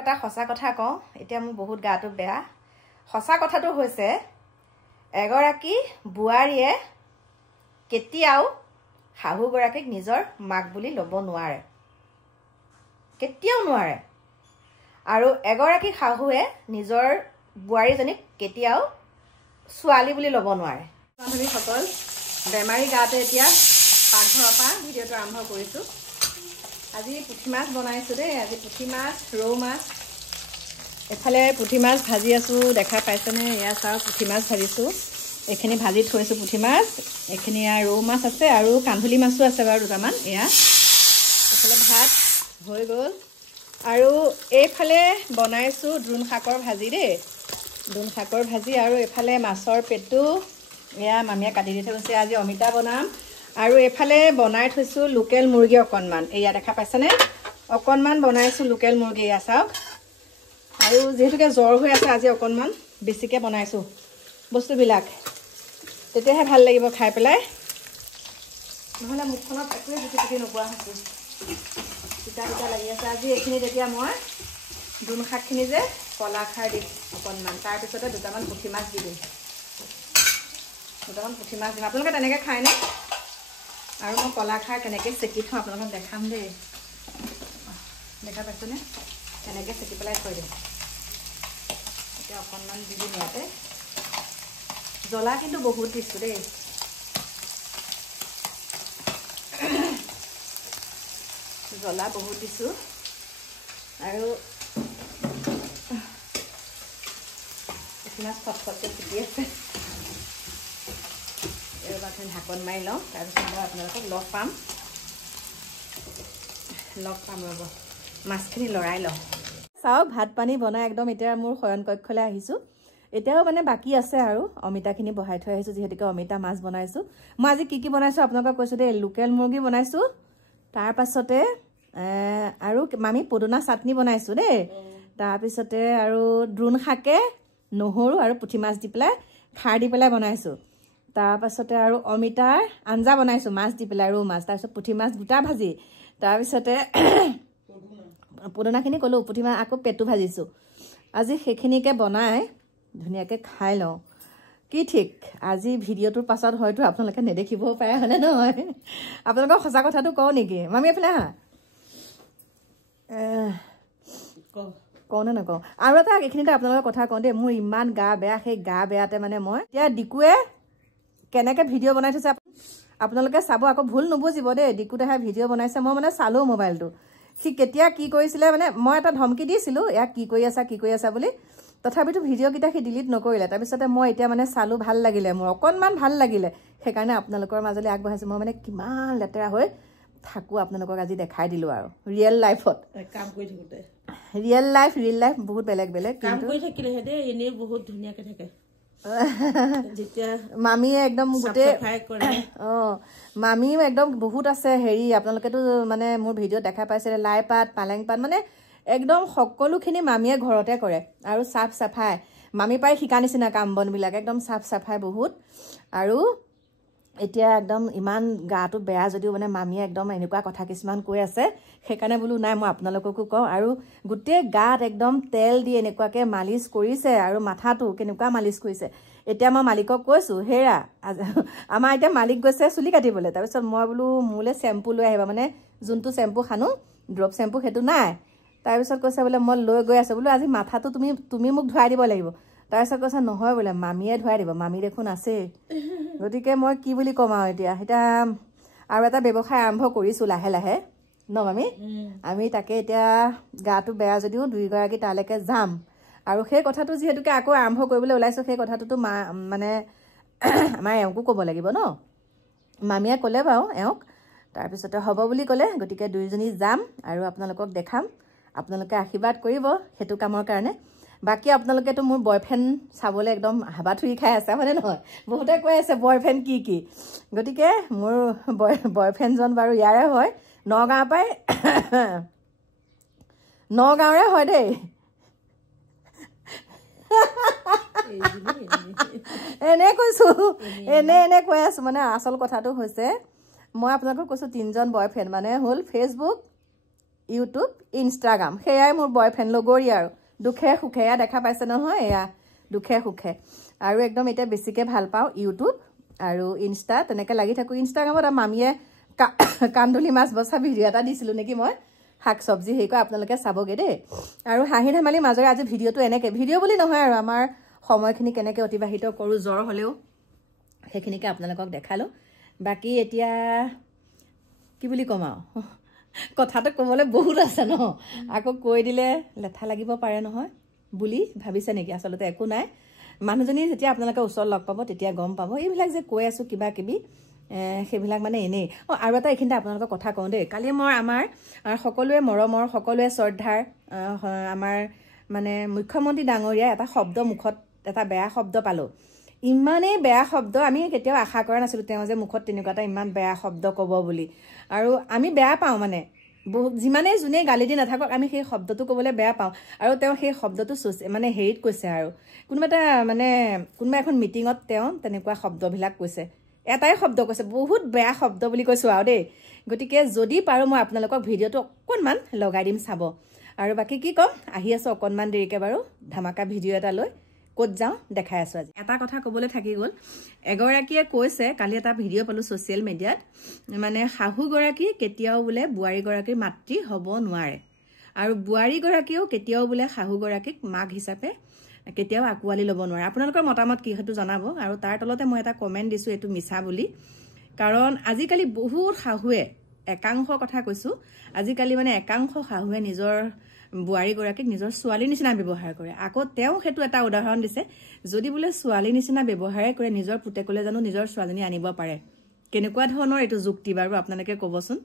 এটা সঁচা কথা কওঁ এতিয়া মোৰ বহুত গাটো বেয়া সঁচা কথাটো হৈছে এগৰাকী বুৱাৰীয়ে কেতিয়াও শাহু গৰাকীক নিজৰ মাক বুলি ল'ব নোৱাৰে কেতিয়াও নোৱাৰে আৰু এগৰাকী শাহুৱে নিজৰ বুৱাৰীজনীক কেতিয়াও ছোৱালী বুলি ল'ব নোৱাৰে বান্ধৱীসকল বেমাৰী গাতে এতিয়া পাকঘৰৰ পৰা ভিডিঅ'টো আৰম্ভ কৰিছোঁ আজি পুঠি মাছ বনাইছোঁ দেই আজি পুঠি মাছ ৰৌ মাছ এফালে পুঠি মাছ ভাজি আছোঁ দেখা পাইছেনে এয়া চাওক পুঠি মাছ ভাজিছোঁ এইখিনি ভাজি থৈছোঁ পুঠি মাছ এইখিনি ৰৌ মাছ আছে আৰু কান্ধুলি মাছো আছে বাৰু দুটামান এয়া এফালে ভাত হৈ গ'ল আৰু এইফালে বনাইছোঁ দ্ৰোণ শাকৰ ভাজি দেই দ্ৰোণ শাকৰ ভাজি আৰু এইফালে মাছৰ পেটু এয়া মামীয়ে কাটি দি থৈ গৈছে আজি অমিতা বনাম আৰু এইফালে বনাই থৈছোঁ লোকেল মুৰ্গী অকণমান এয়া দেখা পাইছেনে অকণমান বনাইছোঁ লোকেল মুৰ্গী এয়া চাওক আৰু যিহেতুকে জ্বৰ হৈ আছে আজি অকণমান বেছিকৈ বনাইছোঁ বস্তুবিলাক তেতিয়াহে ভাল লাগিব খাই পেলাই নহ'লে মুখখনত একোৱে জুতি পুতি নোপোৱা হৈছোঁ তিতা তিতা লাগি আছে আজি এইখিনিত এতিয়া মই দ্ৰোণ শাকখিনি যে কলা খাৰ দিম অকণমান তাৰপিছতে দুটামান পুঠি মাছ দি দিম আপোনালোকে তেনেকৈ খায়নে আৰু মই কলা খাৰ কেনেকৈ চেকি থওঁ আপোনালোকক দেখাম দেই দেখা পাইছেনে কেনেকৈ চেকি পেলাই থৈ দিম এতিয়া অকণমান দি দিম ইয়াতে জ্বলা কিন্তু বহুত দিছোঁ দেই জ্বলা বহুত দিছোঁ আৰু মাছ ফটফটকৈ ফুটি আছে এইবাৰ ঢাকন মাৰি লওঁ তাৰপিছত মই আপোনালোকক লগ পাম ৰ'ব মাছখিনি লৰাই লওঁ চাওক ভাত পানী বনাই একদম এতিয়া মোৰ শয়ন কক্ষলৈ আহিছোঁ এতিয়াও মানে বাকী আছে আৰু অমিতাখিনি বহাই থৈ আহিছোঁ যিহেতুকে অমিতা মাছ বনাইছোঁ মই আজি কি বনাইছোঁ আপোনালোকক কৈছোঁ দেই লোকেল মুৰ্গী বনাইছোঁ তাৰপাছতে আৰু মামী পদুনা চাটনি বনাইছোঁ দেই তাৰপিছতে আৰু দ্ৰোণ শাকে নহৰু আৰু পুঠি মাছ দি পেলাই খাৰ দি পেলাই বনাইছোঁ তাৰপাছতে আৰু অমিতাৰ আঞ্জা বনাইছোঁ মাছ দি পেলাই ৰৌ মাছ তাৰপিছত পুঠি মাছ গোটা ভাজি তাৰপিছতে পদুনাখিনি ক'লোঁ পুঠি মাছ আকৌ পেটু ভাজিছোঁ আজি সেইখিনিকে বনাই ধুনীয়াকৈ খাই লওঁ কি ঠিক আজি ভিডিঅ'টোৰ পাছত হয়তো আপোনালোকে নেদেখিবও পাৰে হয়নে নহয় আপোনালোকক সঁচা কথাটো কওঁ নেকি মামী এইফালে হা কওঁ নে নকওঁ আৰু এটা এইখিনিতে আপোনালোকৰ কথা কওঁ দেই মোৰ ইমান গা বেয়া সেই গা বেয়াতে মানে মই এতিয়া ডিকুৱে কেনেকৈ ভিডিঅ' বনাই থৈছে আপোনালোকে চাব আকৌ ভুল নুবুজিব দেই ডিকুতেহে ভিডিঅ' বনাইছে মই মানে চালোঁ মোবাইলটো সি কেতিয়া কি কৰিছিলে মানে মই এটা ধমকি দিছিলোঁ ইয়াক কি কৰি আছা বুলি তথাপিতো ভিডিঅ'কেইটা সি ডিলিট নকৰিলে তাৰপিছতে মই এতিয়া মানে চালোঁ ভাল লাগিলে মোৰ অকণমান ভাল লাগিলে সেইকাৰণে আপোনালোকৰ মাজলৈ আগবঢ়াইছোঁ মই মানে কিমান লেতেৰা হৈ থাকোঁ আপোনালোকক আজি দেখাই দিলোঁ আৰু ৰিয়েল লাইফত কাম কৰি থাকোঁতে ৰিয়েল লাইফ বহুত বেলেগ কাম কৰি থাকিলেহে দেই এনেই বহুত ধুনীয়াকৈ থাকে যেতিয়া মামীয়ে একদম গোটেই মামীও একদম বহুত আছে হেৰি আপোনালোকেতো মানে মোৰ ভিডিঅ'ত দেখা পাইছিলে লাই পাত পালেং পাত মানে একদম সকলোখিনি মামীয়ে ঘৰতে কৰে আৰু চাফ চাফাই মামী পাই শিকা নিচিনা কাম বনবিলাক একদম চাফ চাফাই বহুত আৰু এতিয়া একদম ইমান গাটো বেয়া যদিও মানে মামীয়ে একদম এনেকুৱা কথা কিছুমান কৈ আছে সেইকাৰণে বোলো নাই মই আপোনালোককো কওঁ আৰু গোটেই গাত একদম তেল দি এনেকুৱাকৈ মালিচ কৰিছে আৰু মাথাটো কেনেকুৱা মালিচ কৰিছে এতিয়া মই মালিকক কৈছোঁ হেৰা আমাৰ এতিয়া মালিক গৈছে চুলি কাটিবলৈ তাৰপিছত মই বোলো মোলৈ চেম্পু লৈ আহিবা মানে যোনটো চেম্পু সানো ড্ৰপ চেম্পু সেইটো নাই তাৰপিছত কৈছে বোলে মই লৈ গৈ আছোঁ বোলো আজি মাথাটো তুমি মোক ধুৱাই দিব লাগিব তাৰপিছত কৈছে নহয় বোলে মামীয়ে ধুৱাই দিব মামী দেখোন আছেই গতিকে মই কি বুলি ক'ম আৰু এতিয়া আৰু এটা ব্যৱসায় আৰম্ভ কৰিছোঁ লাহে লাহে ন মামী আমি তাকে এতিয়া গাটো বেয়া যদিও দুইগৰাকী তালৈকে যাম আৰু সেই কথাটো যিহেতুকে আকৌ আৰম্ভ কৰিবলৈ ওলাইছোঁ সেই কথাটোতো মানে আমাৰ এওঁকো ক'ব লাগিব ন মামীয়ে ক'লে বাৰু এওঁক তাৰপিছতে হ'ব বুলি ক'লে গতিকে দুইজনী যাম আৰু আপোনালোকক দেখাম আপোনালোকে আশীৰ্বাদ কৰিব সেইটো কামৰ কাৰণে বাকী আপোনালোকেতো মোৰ বয়ফ্ৰেণ্ড চাবলৈ একদম হাবাথুৰি খাই আছে হয়নে নহয় বহুতে কৈ আছে বয়ফ্ৰেণ্ড কি গতিকে মোৰ বয়ফ্ৰেণ্ডজন বাৰু ইয়াৰে হয় নগাঁৱৰে হয় দেই এনে কৈছোঁ এনে কৈ আছোঁ মানে আচল কথাটো হৈছে মই আপোনালোকক কৈছোঁ 3জন বয়ফ্ৰেণ্ড মানে হ'ল ফেচবুক ইউটিউব ইনষ্টাগ্ৰাম সেয়াই মোৰ বয়ফ্ৰেণ্ড লগৰী আৰু দুখে সুখে এয়া দেখা পাইছে নহয় এয়া দুখে সুখে আৰু একদম এতিয়া বেছিকৈ ভাল পাওঁ ইউটিউব আৰু ইনষ্টা তেনেকৈ লাগি থাকোঁ ইনষ্টাগ্ৰামত মামীয়ে কান্দুলি মাছ বচা ভিডিঅ' এটা দিছিলোঁ নেকি মই শাক চব্জি হেৰি কৰা আপোনালোকে চাবগৈ দেই আৰু হাঁহি ধেমালি মাজৰে আজি ভিডিঅ'টো এনেকৈ ভিডিঅ' বুলি নহয় আৰু আমাৰ সময়খিনি কেনেকৈ অতিবাহিত কৰোঁ জ্বৰ হ'লেও সেইখিনিকে আপোনালোকক দেখালোঁ বাকী এতিয়া কি বুলি ক'ম আৰু কথাটো ক'বলৈ বহুত আছে ন আকৌ কৈ দিলে লেঠা লাগিব পাৰে নহয় বুলি ভাবিছে নেকি আচলতে একো নাই মানুহজনী যেতিয়া আপোনালোকে ওচৰত লগ পাব তেতিয়া গম পাব এইবিলাক যে কৈ আছোঁ কিবা কিবি সেইবিলাক মানে এনেই আৰু এটা এইখিনিতে আপোনালোকৰ কথা কওঁ দেই কালি মই আমাৰ সকলোৱে মৰমৰ সকলোৱে শ্ৰদ্ধাৰ আমাৰ মানে মুখ্যমন্ত্ৰী ডাঙৰীয়া এটা শব্দ মুখত এটা বেয়া শব্দ পালোঁ ইমানেই বেয়া শব্দ আমি কেতিয়াও আশা কৰা নাছিলোঁ তেওঁ যে মুখত তেনেকুৱা এটা ইমান বেয়া শব্দ ক'ব বুলি আৰু আমি বেয়া পাওঁ মানে বহুত যিমানেই যোনে গালি দি নাথাকক আমি সেই শব্দটো ক'বলৈ বেয়া পাওঁ আৰু তেওঁ সেই শব্দটো মানে হেৰিত কৈছে আৰু কোনোবা এখন মিটিঙত তেওঁ তেনেকুৱা শব্দবিলাক কৈছে এটাই শব্দ কৈছে বহুত বেয়া শব্দ বুলি কৈছোঁ আৰু দেই গতিকে যদি পাৰোঁ মই আপোনালোকক ভিডিঅ'টো অকণমান লগাই দিম চাব আৰু বাকী কি ক'ম আহি আছোঁ অকণমান দেৰিকৈ বাৰু ধামাকা ভিডিঅ' এটা লৈ ক'ত যাওঁ দেখাই আছোঁ আজি এটা কথা ক'বলৈ থাকি গ'ল এগৰাকীয়ে কৈছে কালি এটা ভিডিঅ' পালোঁ ছ'চিয়েল মিডিয়াত মানে শাহুগৰাকী কেতিয়াও বোলে বোৱাৰীগৰাকীৰ মাতৃ হ'ব নোৱাৰে আৰু বোৱাৰীগৰাকীয়েও কেতিয়াও বোলে শাহুগৰাকীক মাক হিচাপে কেতিয়াও আঁকোৱালি ল'ব নোৱাৰে আপোনালোকৰ মতামত কি সেইটো জনাব আৰু তাৰ তলতে মই এটা কমেণ্ট দিছোঁ এইটো মিছা বুলি কাৰণ আজিকালি বহুত শাহুৱে একাংশ কথা কৈছোঁ আজিকালি মানে একাংশ শাহুৱে নিজৰ বোৱাৰীগৰাকীক নিজৰ ছোৱালীৰ নিচিনা ব্যৱহাৰ কৰে আকৌ তেওঁ সেইটো এটা উদাহৰণ দিছে যদি বোলে ছোৱালীৰ নিচিনা ব্যৱহাৰে কৰে নিজৰ পুতেকলৈ জানো নিজৰ ছোৱালীজনী আনিব পাৰে কেনেকুৱা ধৰণৰ এইটো যুক্তি বাৰু আপোনালোকে ক'বচোন